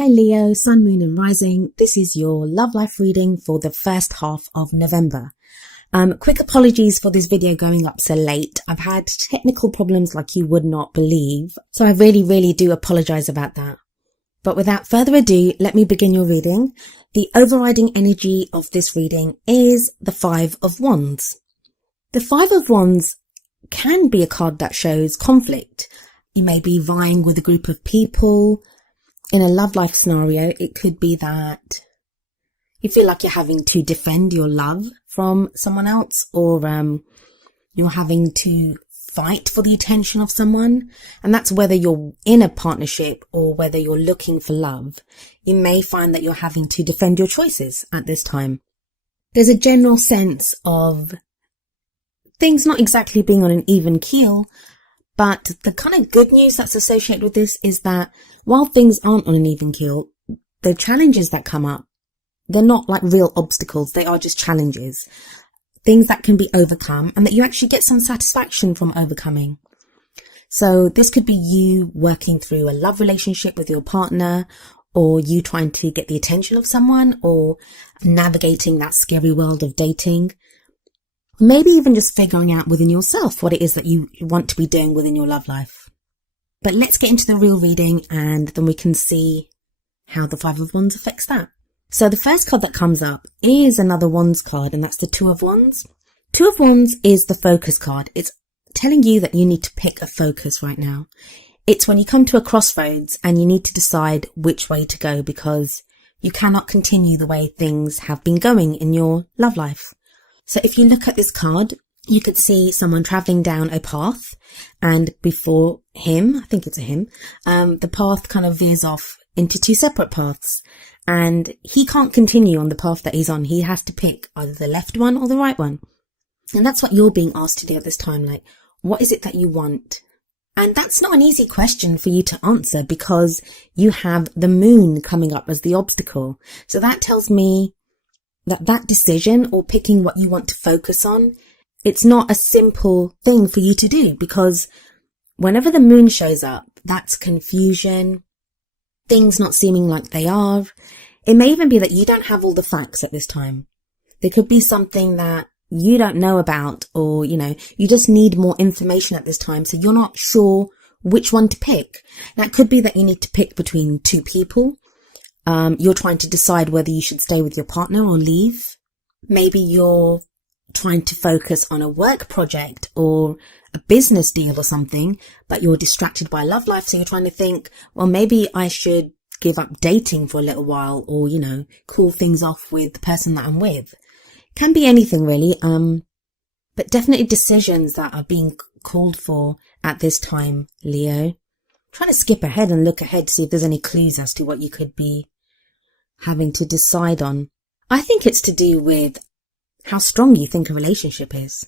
Hi Leo, Sun, Moon and Rising. This is your love life reading for the first half of November. Quick apologies for this video going up so late. I've had technical problems like you would not believe, so I really do apologize about that. But without further ado, let me begin your reading. The overriding energy of this reading is the Five of Wands. The Five of Wands can be a card that shows conflict. You may be vying with a group of people. In a love life scenario, it could be that you feel like you're having to defend your love from someone else, or you're having to fight for the attention of someone. And that's whether you're in a partnership or whether you're looking for love. You may find that you're having to defend your choices at this time. There's a general sense of things not exactly being on an even keel, but the kind of good news that's associated with this is that while things aren't on an even keel, the challenges that come up, they're not like real obstacles. They are just challenges, things that can be overcome and that you actually get some satisfaction from overcoming. So this could be you working through a love relationship with your partner, or you trying to get the attention of someone, or navigating that scary world of dating. Maybe even just figuring out within yourself what it is that you want to be doing within your love life. But let's get into the real reading and then we can see how the Five of Wands affects that. So the first card that comes up is another Wands card, and that's the Two of Wands. Two of Wands is the focus card. It's telling you that you need to pick a focus right now. It's when you come to a crossroads and you need to decide which way to go, because you cannot continue the way things have been going in your love life. So if you look at this card, you could see someone traveling down a path, and before him, I think it's a him, the path kind of veers off into two separate paths, and he can't continue on the path that he's on. He has to pick either the left one or the right one. And that's what you're being asked to do at this time. Like, what is it that you want? And that's not an easy question for you to answer, because you have the moon coming up as the obstacle. So that tells me that decision, or picking what you want to focus on, it's not a simple thing for you to do, because whenever the moon shows up, that's confusion, things not seeming like they are. It may even be that you don't have all the facts at this time. There could be something that you don't know about, or, you just need more information at this time, so you're not sure which one to pick. Now, it could be that you need to pick between two people. You're trying to decide whether you should stay with your partner or leave. Maybe you're trying to focus on a work project or a business deal or something, but you're distracted by love life. So you're trying to think, well, maybe I should give up dating for a little while, or, cool things off with the person that I'm with. Can be anything really. But definitely decisions that are being called for at this time, Leo. Trying to skip ahead and look ahead to see if there's any clues as to what you could be having to decide on. I think it's to do with how strong you think a relationship is.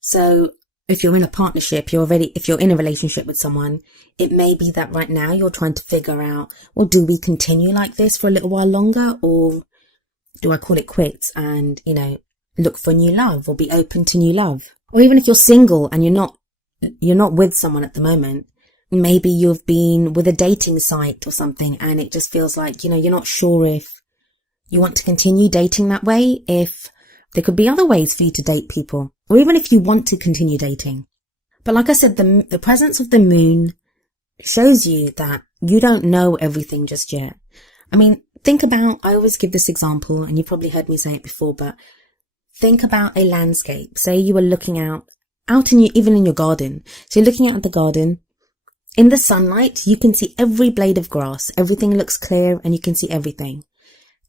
So if you're in a partnership, if you're in a relationship with someone, it may be that right now you're trying to figure out, well, do we continue like this for a little while longer, or do I call it quits and, look for new love, or be open to new love? Or even if you're single and you're not with someone at the moment, maybe you've been with a dating site or something, and it just feels like, you're not sure if you want to continue dating that way, if there could be other ways for you to date people, or even if you want to continue dating. But like I said, the presence of the moon shows you that you don't know everything just yet. I mean, I always give this example, and you've probably heard me say it before, but think about a landscape. Say you were looking even in your garden. So you're looking out at the garden. In the sunlight, you can see every blade of grass. Everything looks clear and you can see everything.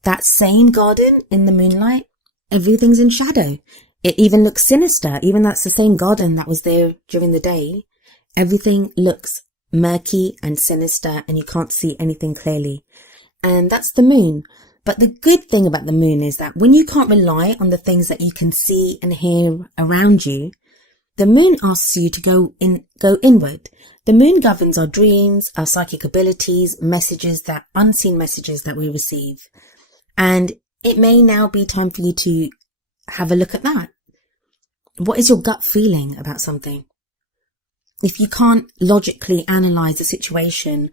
That same garden in the moonlight, everything's in shadow. It even looks sinister. Even that's the same garden that was there during the day. Everything looks murky and sinister and you can't see anything clearly. And that's the moon. But the good thing about the moon is that when you can't rely on the things that you can see and hear around you, the moon asks you to go inward. The moon governs our dreams, our psychic abilities, unseen messages that we receive. And it may now be time for you to have a look at that. What is your gut feeling about something? If you can't logically analyze a situation,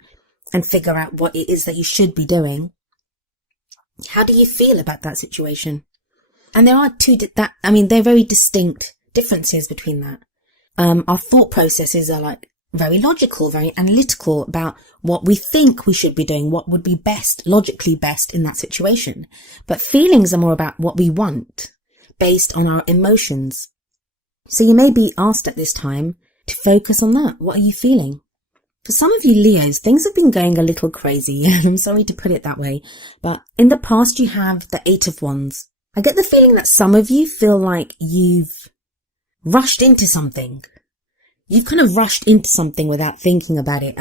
and figure out what it is that you should be doing. How do you feel about that situation? And there are they're very distinct differences between that. Our thought processes are like very logical, very analytical about what we think we should be doing, what would be best, logically best in that situation. But feelings are more about what we want, based on our emotions. So you may be asked at this time to focus on that. What are you feeling? For some of you Leos, things have been going a little crazy. I'm sorry to put it that way, but in the past you have the 8 of Wands. I get the feeling that some of you feel like you've rushed into something. You've kind of rushed into something without thinking about it.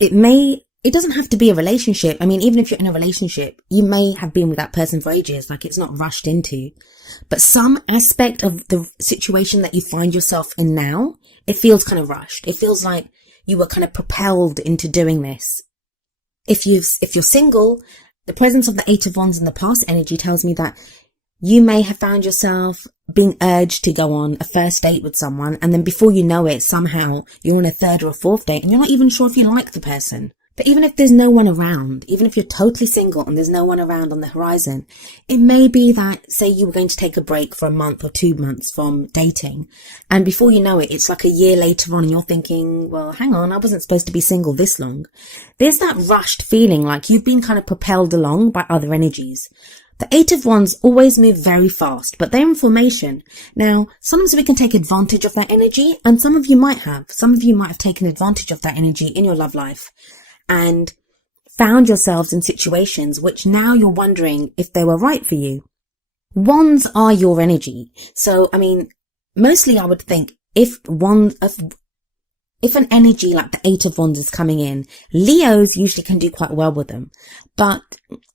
It doesn't have to be a relationship. I mean, even if you're in a relationship, you may have been with that person for ages, like it's not rushed into. But some aspect of the situation that you find yourself in now, it feels kind of rushed. It feels like you were kind of propelled into doing this. If you're single, the presence of the 8 of Wands in the past energy tells me that you may have found yourself being urged to go on a first date with someone, and then before you know it, somehow you're on a 3rd or a 4th date and you're not even sure if you like the person. But even if there's no one around, even if you're totally single and there's no one around on the horizon, it may be that, say you were going to take a break for a month or 2 months from dating, and before you know it, it's like a year later on and you're thinking, well, hang on, I wasn't supposed to be single this long. There's that rushed feeling like you've been kind of propelled along by other energies. The 8 of Wands always move very fast, but they're in formation. Now, sometimes we can take advantage of that energy, and some of you might have. Some of you might have taken advantage of that energy in your love life and found yourselves in situations which now you're wondering if they were right for you. Wands are your energy. So, I mean, mostly I would think if an energy like the 8 of Wands is coming in, Leos usually can do quite well with them. But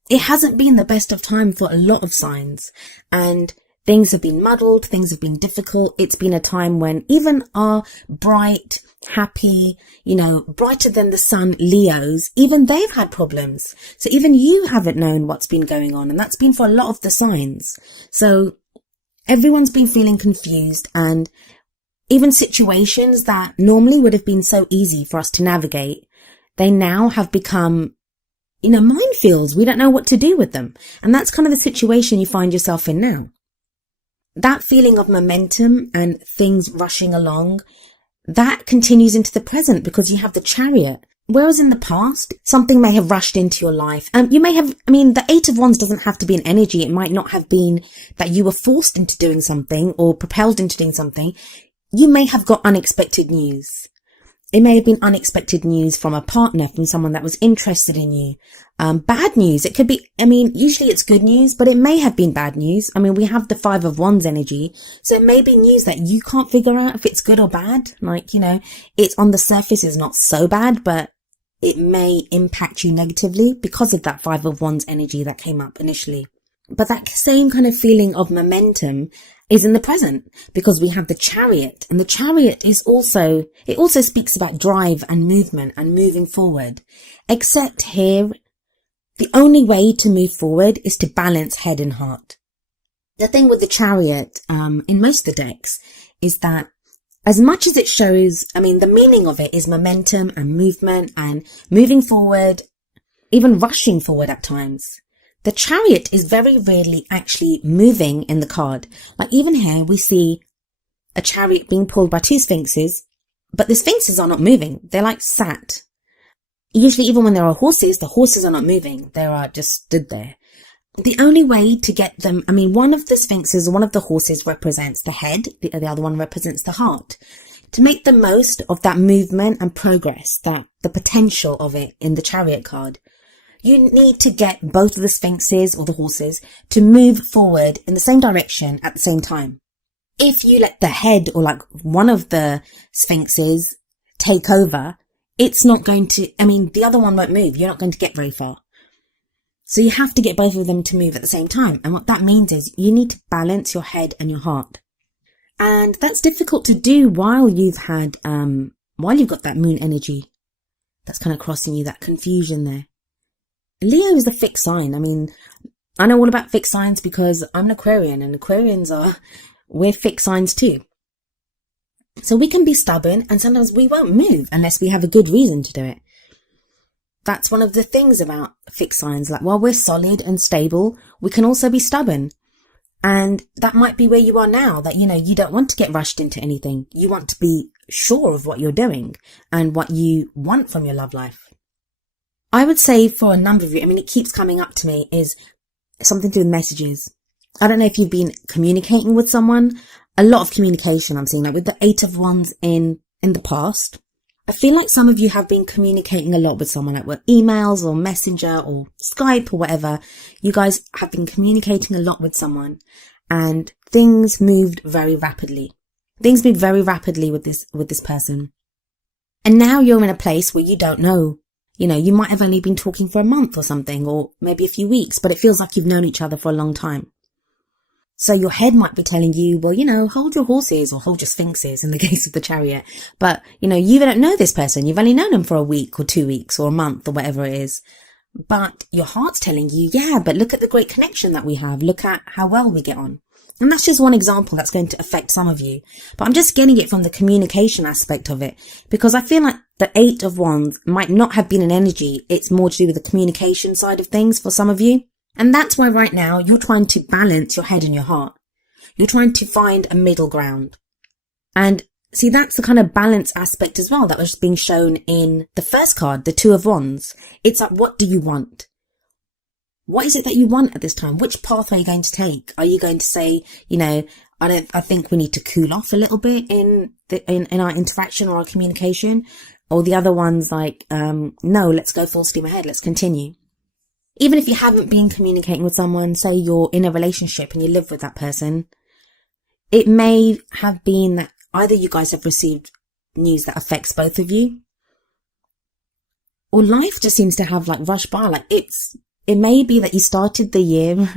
it hasn't been the best of time for a lot of signs, and things have been muddled, things have been difficult. It's been a time when even our bright, happy, brighter than the sun Leos, even they've had problems. So even you haven't known what's been going on, and that's been for a lot of the signs. So everyone's been feeling confused, and even situations that normally would have been so easy for us to navigate, they now have become minefields. We don't know what to do with them. And that's kind of the situation you find yourself in now. That feeling of momentum and things rushing along, that continues into the present because you have the Chariot. Whereas in the past, something may have rushed into your life. The 8 of Wands doesn't have to be an energy. It might not have been that you were forced into doing something or propelled into doing something. You may have got unexpected news. It may have been unexpected news from a partner, from someone that was interested in you. Bad news. It could be, usually it's good news, but it may have been bad news. We have the 5 of Wands energy. So it may be news that you can't figure out if it's good or bad. It's on the surface is not so bad, but it may impact you negatively because of that 5 of Wands energy that came up initially. But that same kind of feeling of momentum is in the present because we have the Chariot, and the Chariot it also speaks about drive and movement and moving forward. Except here, the only way to move forward is to balance head and heart. The thing with the Chariot, in most of the decks, is that as much as it shows, the meaning of it is momentum and movement and moving forward, even rushing forward at times. The Chariot is very rarely actually moving in the card. Like even here we see a chariot being pulled by 2 sphinxes, but the sphinxes are not moving. They're like sat. Usually even when there are horses, the horses are not moving. They are just stood there. The only way to get them, one of the sphinxes, one of the horses represents the head, the other one represents the heart. To make the most of that movement and progress, the potential of it in the Chariot card, you need to get both of the sphinxes or the horses to move forward in the same direction at the same time. If you let the head or like one of the sphinxes take over, it's not going to, the other one won't move. You're not going to get very far. So you have to get both of them to move at the same time. And what that means is you need to balance your head and your heart. And that's difficult to do while you've got that moon energy that's kind of crossing you, that confusion there. Leo is the fixed sign. I know all about fixed signs because I'm an Aquarian, and we're fixed signs too. So we can be stubborn, and sometimes we won't move unless we have a good reason to do it. that's one of the things about fixed signs. Like, while we're solid and stable, we can also be stubborn. And that might be where you are now, that, you don't want to get rushed into anything. You want to be sure of what you're doing and what you want from your love life. I would say for a number of you, it keeps coming up to me, is something to do with messages. I don't know if you've been communicating with someone. A lot of communication I'm seeing, like with the 8 of Wands in the past. I feel like some of you have been communicating a lot with someone, like with emails or Messenger or Skype or whatever. You guys have been communicating a lot with someone, and things moved very rapidly. Things moved very rapidly with this person. And now you're in a place where you don't know. You might have only been talking for a month or something, or maybe a few weeks, but it feels like you've known each other for a long time. So your head might be telling you, well, hold your horses or hold your sphinxes in the case of the Chariot. But, you don't know this person. You've only known them for a week or 2 weeks or a month or whatever it is. But your heart's telling you, yeah, but look at the great connection that we have. Look at how well we get on. And that's just one example that's going to affect some of you. But I'm just getting it from the communication aspect of it, because I feel like the 8 of Wands might not have been an energy. It's more to do with the communication side of things for some of you. And that's why right now you're trying to balance your head and your heart. You're trying to find a middle ground. And see, that's the kind of balance aspect as well that was being shown in the first card, the 2 of Wands. It's like, what do you want? What is it that you want at this time? Which path are you going to take? Are you going to say, I think we need to cool off a little bit in our interaction or our communication? Or the other one's like, no, let's go full steam ahead. Let's continue. Even if you haven't been communicating with someone, say you're in a relationship and you live with that person, it may have been that either you guys have received news that affects both of you, or life just seems to have rushed by. It may be that you started the year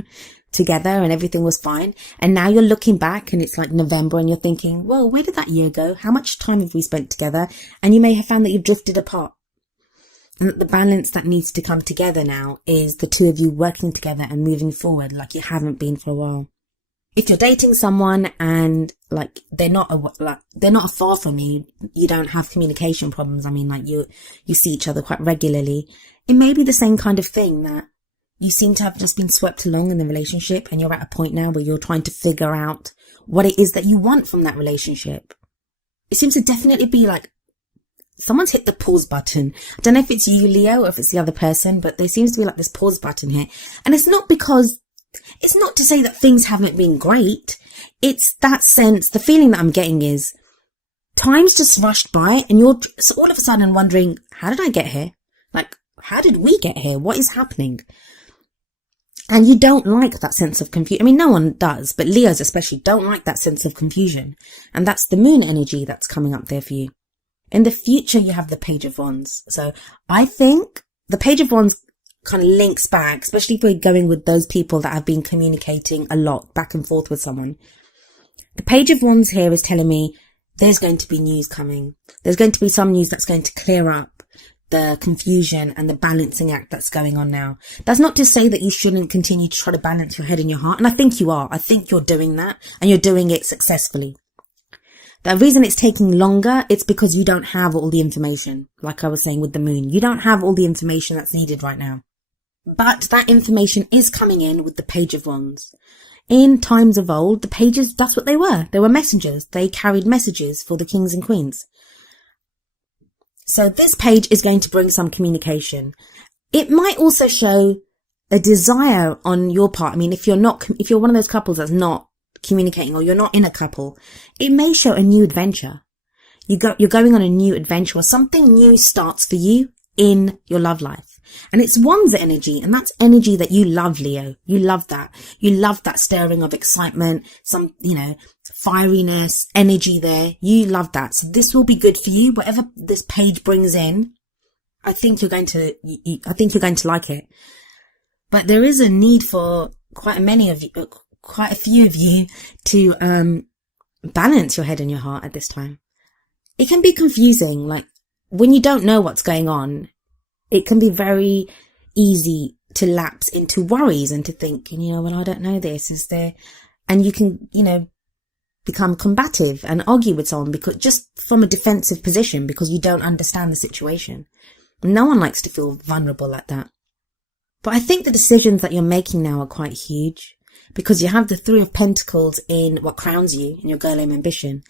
together and everything was fine, and now you're looking back and it's like November and you're thinking, well, where did that year go? How much time have we spent together? And you may have found that you've drifted apart. And that the balance that needs to come together now is the 2 of you working together and moving forward like you haven't been for a while. If you're dating someone and they're not afar from you, you don't have communication problems. You see each other quite regularly. It may be the same kind of thing, that you seem to have just been swept along in the relationship and you're at a point now where you're trying to figure out what it is that you want from that relationship. It seems to definitely be someone's hit the pause button. I don't know if it's you, Leo, or if it's the other person, but there seems to be this pause button here. And it's not to say that things haven't been great. It's that sense, the feeling that I'm getting is time's just rushed by and you're all of a sudden wondering, how did I get here? How did we get here? What is happening? And you don't like that sense of confusion. No one does, but Leos especially don't like that sense of confusion. And that's the moon energy that's coming up there for you. In the future, you have the Page of Wands. So I think the Page of Wands kind of links back, especially if we're going with those people that have been communicating a lot back and forth with someone. The Page of Wands here is telling me there's going to be news coming. There's going to be some news that's going to clear up the confusion and the balancing act that's going on now. That's not to say that you shouldn't continue to try to balance your head and your heart. And I think you are. I think you're doing that and you're doing it successfully. The reason it's taking longer, it's because you don't have all the information. Like I was saying with the moon, you don't have all the information that's needed right now. But that information is coming in with the Page of Wands. In times of old, the pages, that's what they were. They were messengers. They carried messages for the kings and queens. So this page is going to bring some communication. It might also show a desire on your part. If you're one of those couples that's not communicating, or you're not in a couple, it may show a new adventure. You're going on a new adventure, or something new starts for you in your love life. And it's Wands energy, and that's energy that you love, Leo. You love that. You love that stirring of excitement, some, fieriness, energy there. You love that. So this will be good for you. Whatever this page brings in, I think you're going to like it. But there is a need for quite a few of you to balance your head and your heart at this time. It can be confusing. When you don't know what's going on, it can be very easy to lapse into worries and to think, well, I don't know this, is there? And you can, become combative and argue with someone because just from a defensive position, because you don't understand the situation. No one likes to feel vulnerable like that. But I think the decisions that you're making now are quite huge, because you have the Three of Pentacles in what crowns you in your Girl Aim ambition.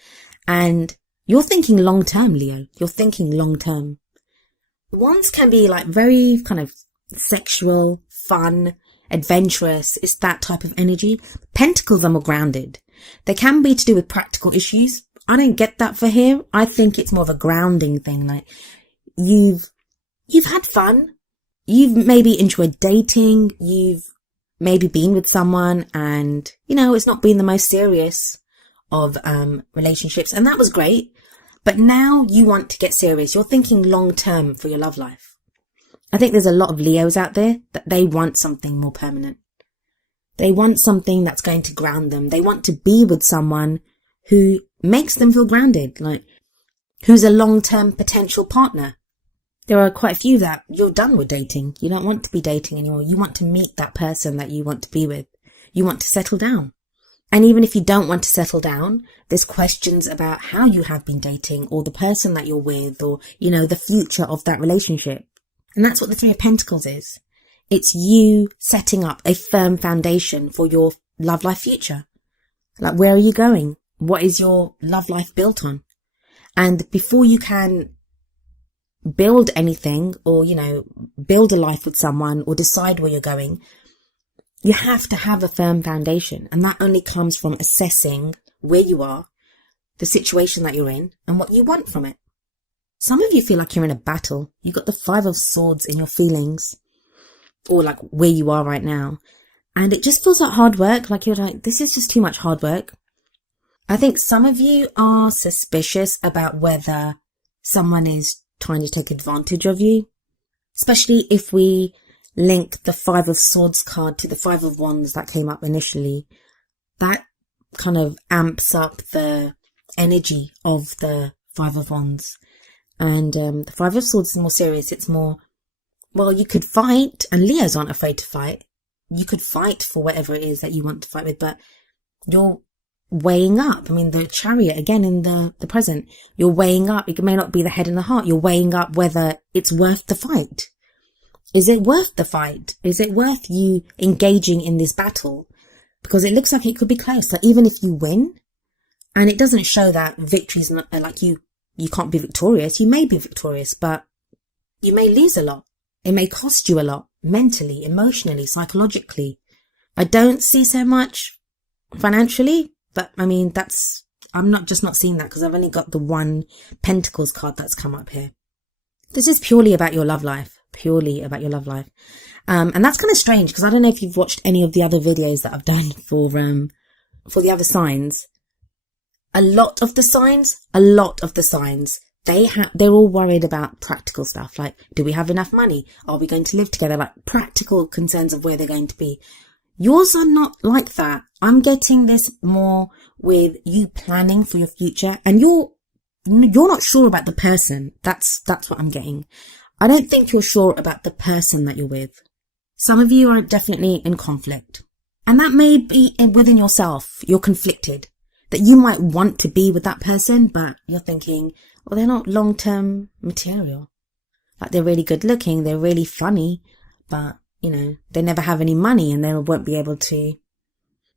And you're thinking long term, Leo. You're thinking long term. Wands can be like very kind of sexual, fun, adventurous. It's that type of energy. Pentacles are more grounded. They can be to do with practical issues. I don't get that for here. I think it's more of a grounding thing. Like you've had fun. You've maybe enjoyed dating. You've maybe been with someone and, you know, it's not been the most serious of relationships. And that was great. But now you want to get serious. You're thinking long term for your love life. I think there's a lot of Leos out there that they want something more permanent. They want something that's going to ground them. They want to be with someone who makes them feel grounded, like who's a long-term potential partner. There are quite a few that you're done with dating. You don't want to be dating anymore. You want to meet that person that you want to be with. You want to settle down. And even if you don't want to settle down, there's questions about how you have been dating or the person that you're with or, you know, the future of that relationship. And that's what the Three of Pentacles is. It's you setting up a firm foundation for your love life future. Like, where are you going? What is your love life built on? And before you can build anything or, you know, build a life with someone or decide where you're going, you have to have a firm foundation. And that only comes from assessing where you are, the situation that you're in, and what you want from it. Some of you feel like you're in a battle. You've got the Five of Swords in your feelings, or like where you are right now. And it just feels like hard work. Like you're like, this is just too much hard work. I think some of you are suspicious about whether someone is trying to take advantage of you, especially if we link the Five of Swords card to the Five of Wands that came up initially. That kind of amps up the energy of the Five of Wands. And the Five of Swords is more serious. It's more, well, you could fight, and Leos aren't afraid to fight. You could fight for whatever it is that you want to fight with, but you're weighing up. I mean, the Chariot, again, in the present, you're weighing up. It may not be the head and the heart. You're weighing up whether it's worth the fight. Is it worth the fight? Is it worth you engaging in this battle? Because it looks like it could be close. Like, even if you win, and it doesn't show that victory's not, like you can't be victorious. You may be victorious, but you may lose a lot. It may cost you a lot, mentally, emotionally, psychologically. I don't see so much financially, but I mean, I'm not seeing that because I've only got the one Pentacles card that's come up here. This is purely about your love life. Purely about your love life. And that's kind of strange because I don't know if you've watched any of the other videos that I've done for the other signs. A lot of the signs, they're all worried about practical stuff. Like, do we have enough money? Are we going to live together? Like, practical concerns of where they're going to be. Yours are not like that. I'm getting this more with you planning for your future, and you're not sure about the person. That's what I'm getting. I don't think you're sure about the person that you're with. Some of you are definitely in conflict. And that may be within yourself. You're conflicted. That you might want to be with that person, but you're thinking, well, they're not long-term material. Like, they're really good looking, they're really funny, but, you know, they never have any money and they won't be able to.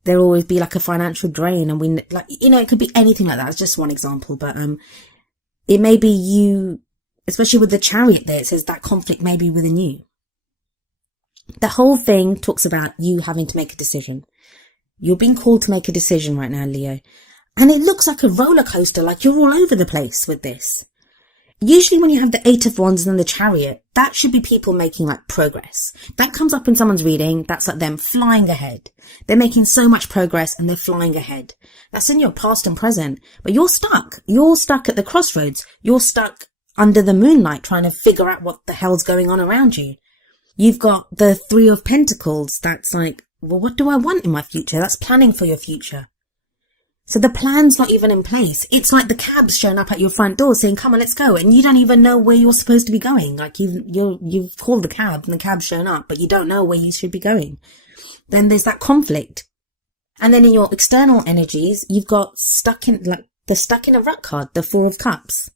There'll always be like a financial drain, and it could be anything like that. It's just one example, but it may be you. Especially with the Chariot there, it says that conflict may be within you. The whole thing talks about you having to make a decision. You're being called to make a decision right now, Leo. And it looks like a roller coaster, like you're all over the place with this. Usually when you have the Eight of Wands and then the Chariot, that should be people making like progress. That comes up in someone's reading. That's like them flying ahead. They're making so much progress and they're flying ahead. That's in your past and present. But you're stuck. You're stuck at the crossroads. You're stuck under the moonlight trying to figure out what the hell's going on around you. You've got the Three of Pentacles. That's like, well, what do I want in my future? That's planning for your future. So the plan's not even in place. It's like the cab's showing up at your front door saying, come on, let's go. And you don't even know where you're supposed to be going. Like you've called the cab and the cab's shown up, but you don't know where you should be going. Then there's that conflict. And then in your external energies, you've got stuck in a rut card, the Four of Cups.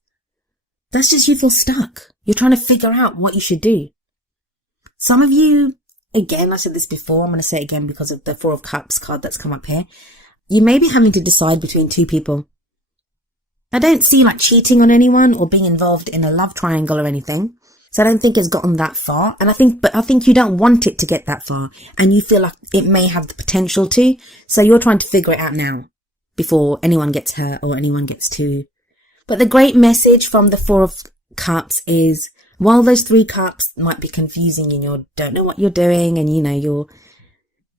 That's just you feel stuck. You're trying to figure out what you should do. Some of you, again, I said this before, I'm going to say it again because of the Four of Cups card that's come up here. You may be having to decide between two people. I don't see like cheating on anyone or being involved in a love triangle or anything. So I don't think it's gotten that far. And I think you don't want it to get that far. And you feel like it may have the potential to. So you're trying to figure it out now before anyone gets hurt or anyone gets to. But the great message from the Four of Cups is, while those 3 cups might be confusing and you don't know what you're doing and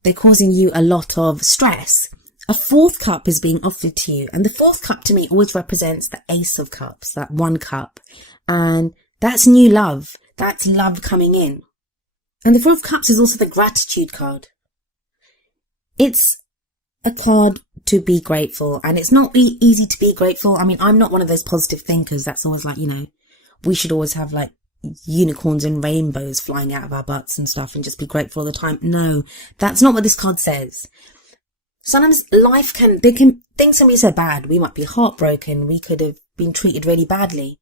they're causing you a lot of stress, a 4th cup is being offered to you. And the 4th cup to me always represents the Ace of Cups, that 1 cup. And that's new love. That's love coming in. And the 4 of Cups is also the gratitude card. It's a card to be grateful. And it's not easy to be grateful. I mean, I'm not one of those positive thinkers that's always like, we should always have like unicorns and rainbows flying out of our butts and stuff and just be grateful all the time. No, that's not what this card says. Sometimes things can be so bad. We might be heartbroken. We could have been treated really badly.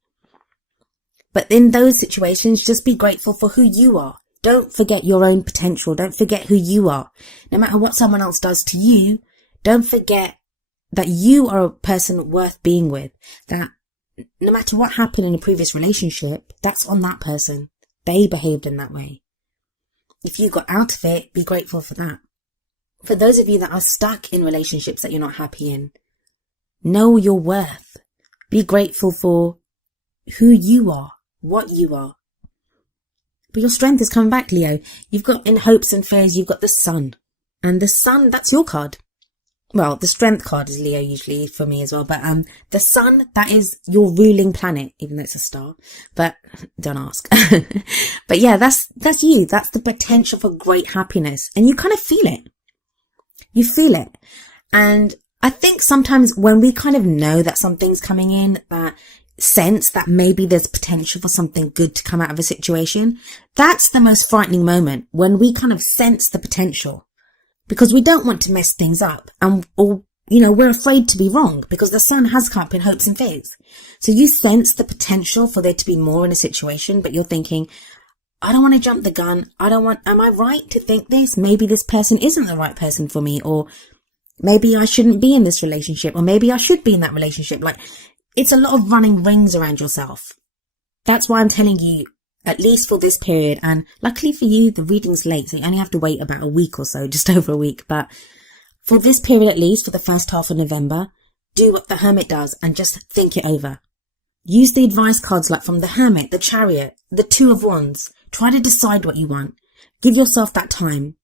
But in those situations, just be grateful for who you are. Don't forget your own potential. Don't forget who you are. No matter what someone else does to you, don't forget that you are a person worth being with. That no matter what happened in a previous relationship, that's on that person. They behaved in that way. If you got out of it, be grateful for that. For those of you that are stuck in relationships that you're not happy in, know your worth. Be grateful for who you are, what you are. But your strength is coming back, Leo. You've got, in hopes and fears, you've got the Sun. And the Sun, that's your card. Well, the Strength card is Leo usually for me as well. But the Sun, that is your ruling planet, even though it's a star. But don't ask. But yeah, that's you. That's the potential for great happiness. And you kind of feel it. You feel it. And I think sometimes when we kind of know that something's coming in, that sense that maybe there's potential for something good to come out of a situation, that's the most frightening moment, when we kind of sense the potential, because we don't want to mess things up, or we're afraid to be wrong, because the Sun has come up in hopes and fears. So you sense the potential for there to be more in a situation, but you're thinking, I don't want to jump the gun. Am I right to think this? Maybe this person isn't the right person for me, or maybe I shouldn't be in this relationship, or maybe I should be in that relationship. Like, it's a lot of running rings around yourself. That's why I'm telling you, at least for this period, and luckily for you, the reading's late, so you only have to wait about a week or so, just over a week. But for this period, at least for the first half of November, do what the Hermit does and just think it over. Use the advice cards like from the Hermit, the Chariot, the Two of Wands. Try to decide what you want. Give yourself that time.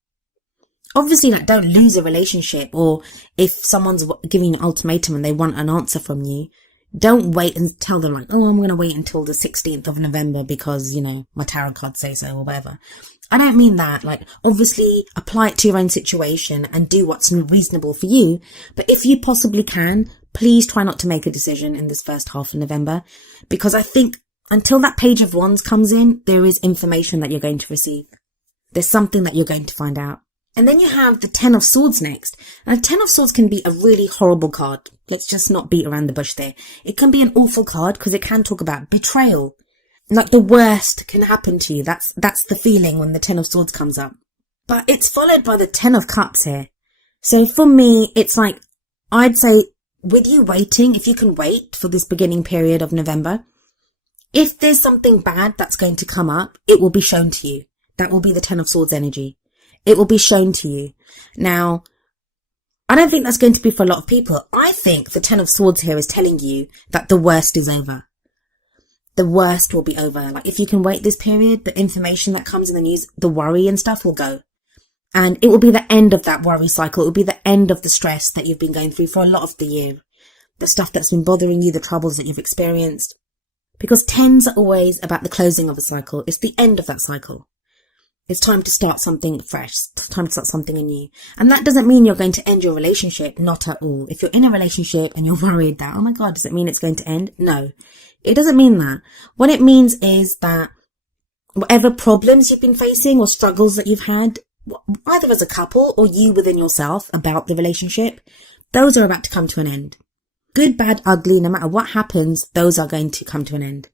Obviously, don't lose a relationship, or if someone's giving you an ultimatum and they want an answer from you, don't wait and tell them I'm going to wait until the 16th of November because, my tarot cards say so or whatever. I don't mean that. Obviously, apply it to your own situation and do what's reasonable for you. But if you possibly can, please try not to make a decision in this first half of November, because I think until that Page of Wands comes in, there is information that you're going to receive. There's something that you're going to find out. And then you have the Ten of Swords next. And the Ten of Swords can be a really horrible card. Let's just not beat around the bush there. It can be an awful card because it can talk about betrayal. The worst can happen to you. That's the feeling when the Ten of Swords comes up. But it's followed by the Ten of Cups here. So for me, it's I'd say with you waiting, if you can wait for this beginning period of November, if there's something bad that's going to come up, it will be shown to you. That will be the Ten of Swords energy. It will be shown to you. Now, I don't think that's going to be for a lot of people. I think the Ten of Swords here is telling you that the worst is over. The worst will be over. If you can wait this period, the information that comes in the news, the worry and stuff will go. And it will be the end of that worry cycle. It will be the end of the stress that you've been going through for a lot of the year. The stuff that's been bothering you, the troubles that you've experienced. Because tens are always about the closing of a cycle. It's the end of that cycle. It's time to start something fresh. It's time to start something anew. And that doesn't mean you're going to end your relationship. Not at all. If you're in a relationship and you're worried that, oh my God, does it mean it's going to end? No, it doesn't mean that. What it means is that whatever problems you've been facing or struggles that you've had, either as a couple or you within yourself about the relationship, those are about to come to an end. Good, bad, ugly, no matter what happens, those are going to come to an end.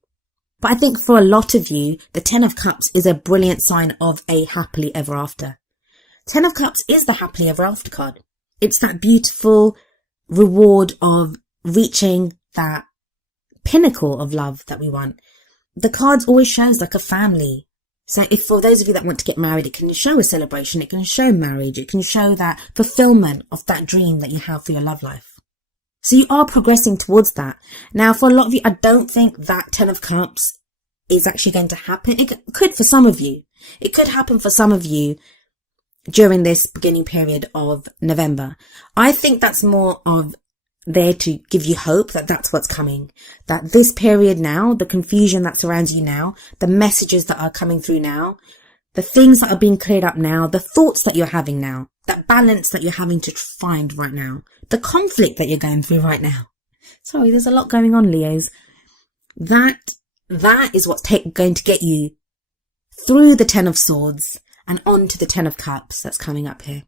But I think for a lot of you, the Ten of Cups is a brilliant sign of a happily ever after. Ten of Cups is the happily ever after card. It's that beautiful reward of reaching that pinnacle of love that we want. The cards always shows like a family. So if for those of you that want to get married, it can show a celebration, it can show marriage, it can show that fulfillment of that dream that you have for your love life. So you are progressing towards that. Now, for a lot of you, I don't think that Ten of Cups is actually going to happen. It could for some of you. It could happen for some of you during this beginning period of November. I think that's more of there to give you hope that that's what's coming. That this period now, the confusion that surrounds you now, the messages that are coming through now, the things that are being cleared up now, the thoughts that you're having now, that balance that you're having to find right now, the conflict that you're going through right now. Sorry, there's a lot going on, Leos. That is what's going to get you through the Ten of Swords and on to the Ten of Cups that's coming up here.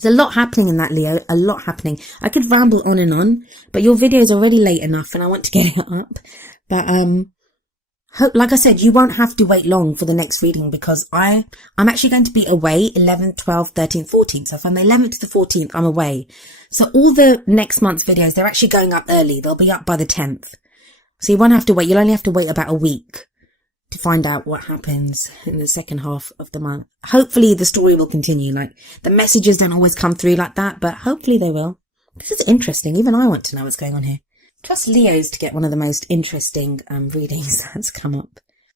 There's a lot happening in that, Leo, a lot happening. I could ramble on and on, but your video is already late enough and I want to get it up. But like I said, you won't have to wait long for the next reading because I'm actually going to be away 11th, 12th, 13th, 14th. So from the 11th to the 14th, I'm away. So all the next month's videos, they're actually going up early. They'll be up by the 10th. So you won't have to wait. You'll only have to wait about a week to find out what happens in the second half of the month. Hopefully the story will continue. Like the messages don't always come through like that, but hopefully they will. This is interesting. Even I want to know what's going on here. Trust Leos to get one of the most interesting readings that's come up.